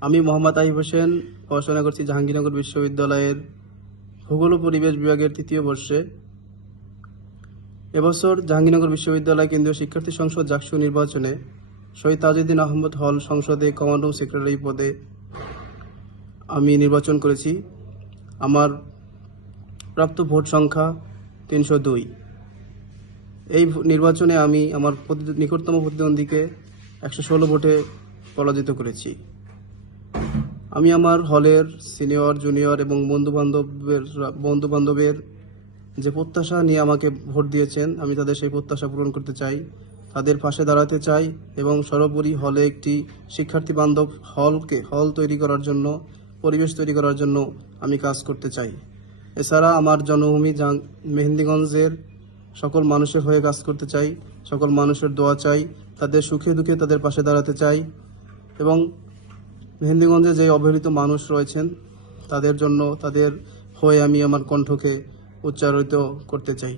আমি মোহাম্মদ আহিব হোসেন পড়াশোনা করছি জাহাঙ্গীরনগর বিশ্ববিদ্যালয়ের ভূগোল ও পরিবেশ বিভাগের ৩য় বর্ষে। এবছর জাহাঙ্গীরনগর বিশ্ববিদ্যালয় কেন্দ্রীয় শিক্ষার্থী সংসদ জাকসু নির্বাচনে শহীদ তাজউদ্দিন আহমদ হল সংসদে কমান্ড রুম সেক্রেটারি পদে আমি নির্বাচন করেছি। আমার প্রাপ্ত ভোট সংখ্যা ৩০২। এই নির্বাচনে আমি আমার নিকটতম প্রতিদ্বন্দ্বীকে ১১৬ ভোটে পরাজিত করেছি। আমি আমার হলের সিনিয়র, জুনিয়র এবং বন্ধু-বান্ধবের যে প্রত্যাশা নিয়ে আমাকে ভোট দিয়েছেন, আমি তাদের সেই প্রত্যাশা পূরণ করতে চাই, তাদের পাশে দাঁড়াতে চাই এবং সর্বোপরি হলে একটি শিক্ষার্থী বান্ধব হল তৈরি করার জন্য, পরিবেশ তৈরি করার জন্য আমি কাজ করতে চাই। এছাড়া আমার জন্মভূমি মেহেন্দিগঞ্জের সকল মানুষের হয়ে কাজ করতে চাই, সকল মানুষের দোয়া চাই, তাদের সুখে দুঃখে তাদের পাশে দাঁড়াতে চাই এবং মেহেন্দিগঞ্জে যে অবহেলিত মানুষ রয়েছেন তাদের জন্য, তাদের হয়ে আমি আমার কণ্ঠকে উচ্চারিত করতে চাই।